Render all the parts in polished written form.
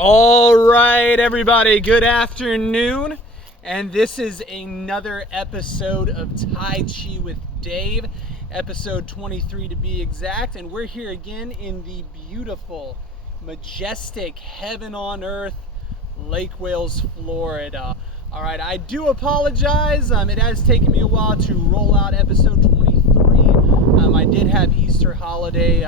All right, everybody, good afternoon. And this is another episode of Tai Chi with Dave, episode 23 to be exact. And we're here again in the beautiful, majestic, heaven on earth, Lake Wales, Florida. All right, I do apologize. It has taken me a while to roll out episode 23. I did have Easter holiday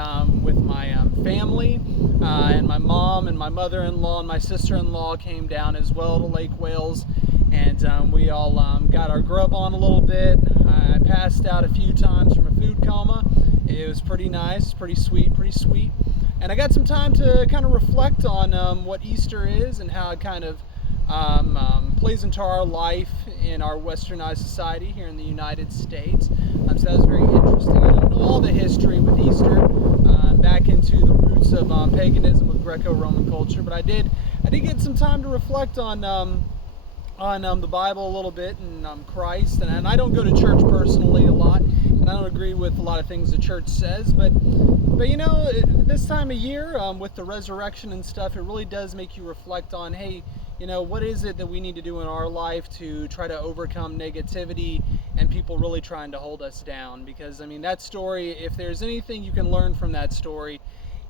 with my family, and my mom and my mother-in-law and my sister-in-law came down as well to Lake Wales, and we all got our grub on a little bit. I passed out a few times from a food coma. It was pretty nice, pretty sweet. And I got some time to kind of reflect on what Easter is and how it kind of plays into our life in our westernized society here in the United States. So that was very interesting. I don't know all the history with Easter, back into the roots of paganism with Greco-Roman culture, but I did get some time to reflect on the Bible a little bit and Christ. And I don't go to church personally a lot, and I don't agree with a lot of things the church says, but you know, this time of year with the resurrection and stuff, it really does make you reflect on, hey, you know, what is it that we need to do in our life to try to overcome negativity and people really trying to hold us down? Because, I mean, that story, if there's anything you can learn from that story,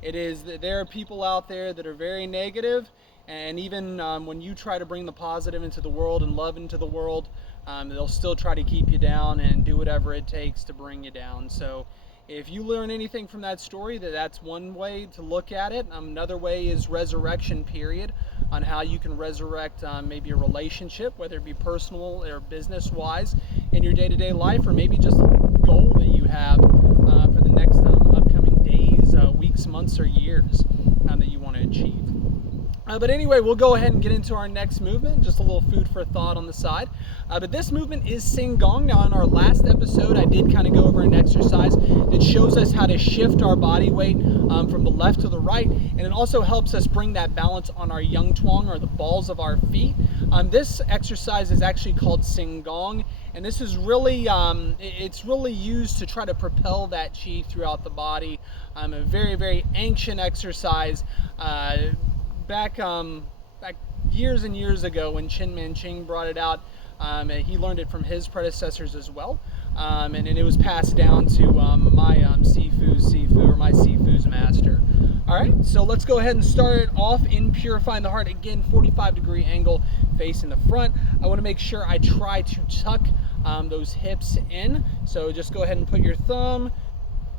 it is that there are people out there that are very negative, and even when you try to bring the positive into the world and love into the world, they'll still try to keep you down and do whatever it takes to bring you down. So if you learn anything from that story, that's one way to look at it. Another way is resurrection period, on how you can resurrect maybe a relationship, whether it be personal or business-wise in your day-to-day life, or maybe just a goal that you have for the next upcoming days, weeks, months, or years that you want to achieve. But anyway, we'll go ahead and get into our next movement, just a little food for thought on the side. But this movement is Sing Gong. Now, in our last episode, I did kind of go over an exercise that shows us how to shift our body weight from the left to the right, and it also helps us bring that balance on our Yung Twang, or the balls of our feet. This exercise is actually called Sing Gong, and this is really, it's really used to try to propel that chi throughout the body. A very, very ancient exercise. Back years and years ago, when Chen Manching brought it out, he learned it from his predecessors as well, and it was passed down to my Sifu's master. All right, so let's go ahead and start it off in Purifying the Heart. Again, 45-degree angle facing the front. I want to make sure I try to tuck those hips in. So just go ahead and put your thumb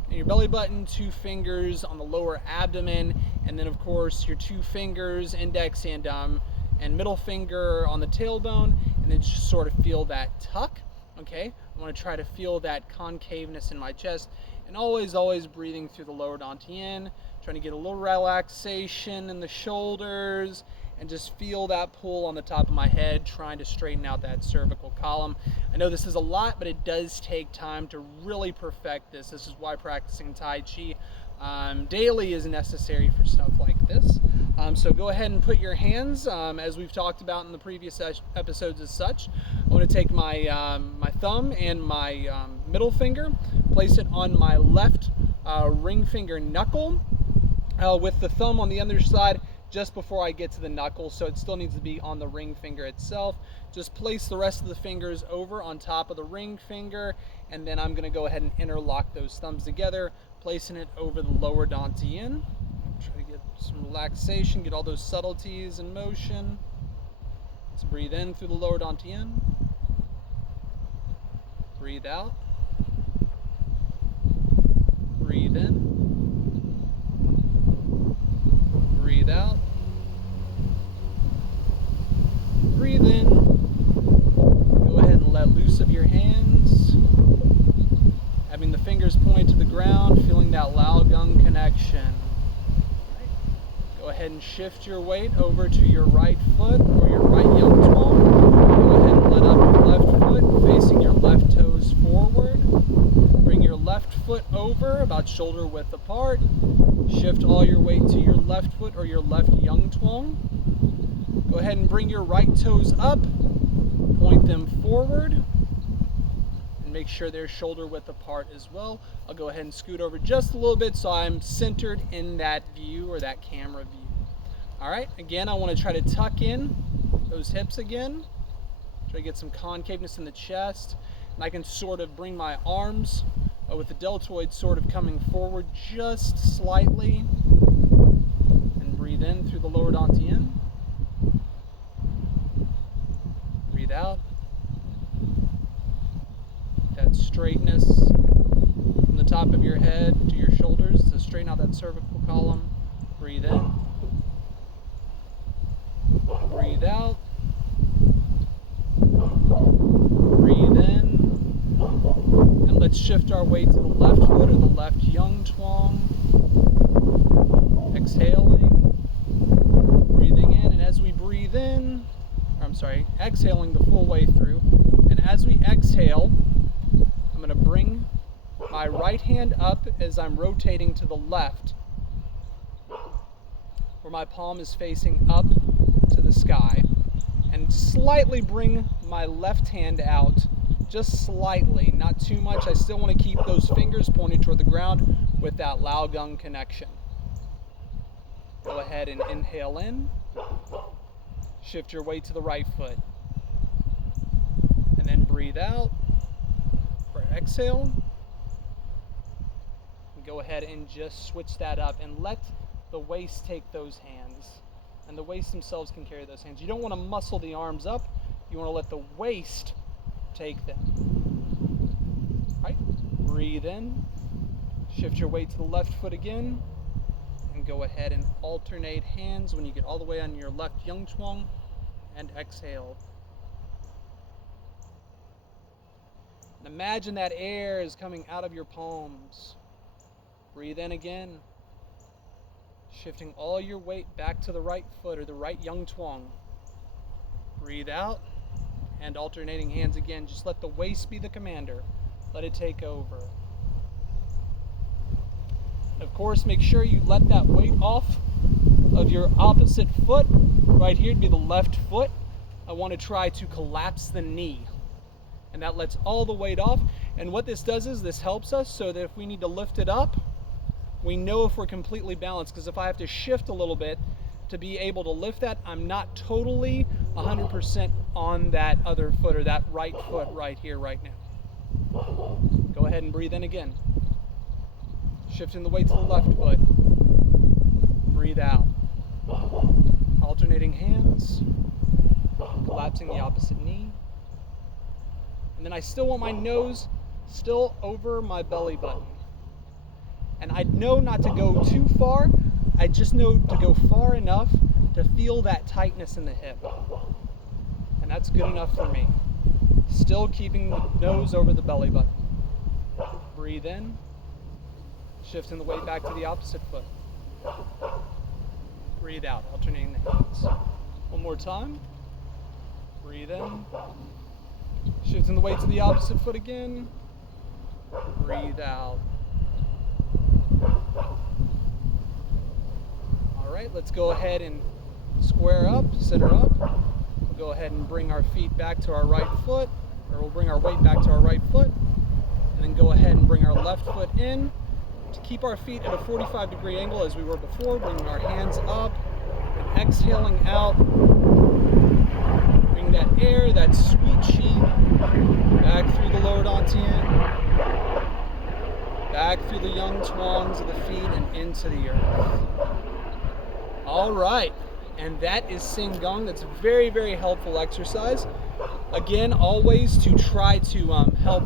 and your belly button, 2 fingers on the lower abdomen, and then of course your 2 fingers, index and middle finger on the tailbone, and then just sort of feel that tuck. Okay, I want to try to feel that concaveness in my chest, and always breathing through the lower dantian, trying to get a little relaxation in the shoulders, and just feel that pull on the top of my head, trying to straighten out that cervical column. I know this is a lot, but it does take time to really perfect this. This is why practicing Tai Chi daily is necessary for stuff like this. So go ahead and put your hands, as we've talked about in the previous episodes as such. I want to take my my thumb and my middle finger, place it on my left ring finger knuckle, with the thumb on the other side just before I get to the knuckle, so it still needs to be on the ring finger itself. Just place the rest of the fingers over on top of the ring finger, and then I'm going to go ahead and interlock those thumbs together, placing it over the lower dantian. Try to get some relaxation, get all those subtleties in motion. Let's breathe in through the lower dantian. Breathe out. Breathe in. Breathe out. Breathe in. Go ahead and let loose of your hands. Having the fingers point to the ground, feeling that Lao Gung connection. Go ahead and shift your weight over to your right foot or your right Yung Twang. Go ahead and let up your left foot, facing your left toes forward. Bring your left foot over, about shoulder width apart. Shift all your weight to your left foot or your left Yung Twang. Go ahead and bring your right toes up, point them forward, and make sure they're shoulder width apart as well. I'll go ahead and scoot over just a little bit so I'm centered in that view, or that camera view. All right, again, I want to try to tuck in those hips again. Try to get some concaveness in the chest. And I can sort of bring my arms with the deltoid sort of coming forward just slightly. And breathe in through the lower dantian. Breathe out. That straightness from the top of your head to your shoulders to straighten out that cervical column. Breathe in. Breathe out. Breathe in. And let's shift our weight to the left foot or the left Yung Twang. Exhaling. Breathing in. And as we breathe in, exhaling the full way through. And as we exhale, I'm going to bring my right hand up as I'm rotating to the left, where my palm is facing up to the sky, and slightly bring my left hand out, just slightly, not too much. I still want to keep those fingers pointed toward the ground with that Lao Gung connection. Go ahead and inhale in. Shift your weight to the right foot. And then breathe out for exhale. And go ahead and just switch that up and let the waist take those hands. And the waist themselves can carry those hands. You don't want to muscle the arms up. You want to let the waist take them. All right, breathe in. Shift your weight to the left foot again. And go ahead and alternate hands when you get all the way on your left Yung Twang, and exhale. And imagine that air is coming out of your palms. Breathe in again. Shifting all your weight back to the right foot or the right Yung Twang. Breathe out and alternating hands again. Just let the waist be the commander. Let it take over. Of course, make sure you let that weight off of your opposite foot. Right here would be the left foot. I want to try to collapse the knee. And that lets all the weight off. And what this does is this helps us so that if we need to lift it up, we know if we're completely balanced. Because if I have to shift a little bit to be able to lift that, I'm not totally 100% on that other foot or that right foot right here, right now. Go ahead and breathe in again. Shifting the weight to the left foot. Breathe out. Alternating hands. Collapsing the opposite knee. And then I still want my nose still over my belly button. And I know not to go too far. I just know to go far enough to feel that tightness in the hip. And that's good enough for me. Still keeping the nose over the belly button. Breathe in. Shifting the weight back to the opposite foot. Breathe out, alternating the hands. One more time. Breathe in. Shifting the weight to the opposite foot again. Breathe out. All right, let's go ahead and square up, center up. We'll go ahead and bring our feet back to our right foot, or we'll bring our weight back to our right foot, and then go ahead and bring our left foot in. To keep our feet at a 45-degree angle as we were before, bringing our hands up and exhaling out. Bring that air, that sweet chi, back through the lower dantian, back through the Yung Twangs of the feet and into the earth. All right, and that is Sing Gung. That's a very, very helpful exercise. Again, always to try to help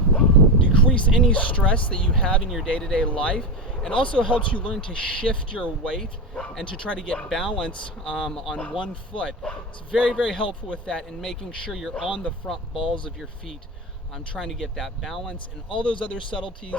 decrease any stress that you have in your day-to-day life, and also helps you learn to shift your weight and to try to get balance on one foot. It's very, very helpful with that and making sure you're on the front balls of your feet. I'm trying to get that balance and all those other subtleties.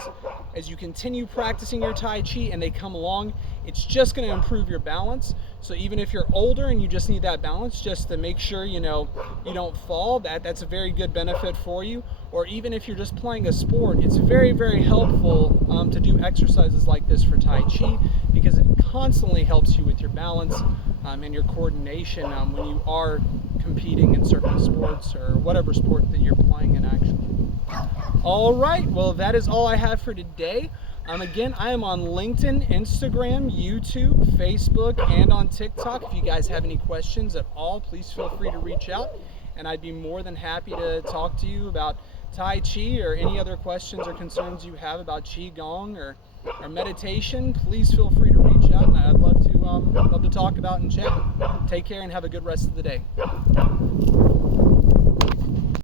As you continue practicing your Tai Chi and they come along, it's just going to improve your balance. So even if you're older and you just need that balance, just to make sure you don't fall, that's a very good benefit for you. Or even if you're just playing a sport, it's very, very helpful to do exercises like this for Tai Chi, because it constantly helps you with your balance and your coordination when you are competing in certain sports or whatever sport that you're playing in actually. All right, well, that is all I have for today. Again, I am on LinkedIn, Instagram, YouTube, Facebook, and on TikTok. If you guys have any questions at all, please feel free to reach out, and I'd be more than happy to talk to you about Tai Chi or any other questions or concerns you have about Qigong or meditation. Please feel free to reach out, and I'd love to talk about and chat. Take care and have a good rest of the day.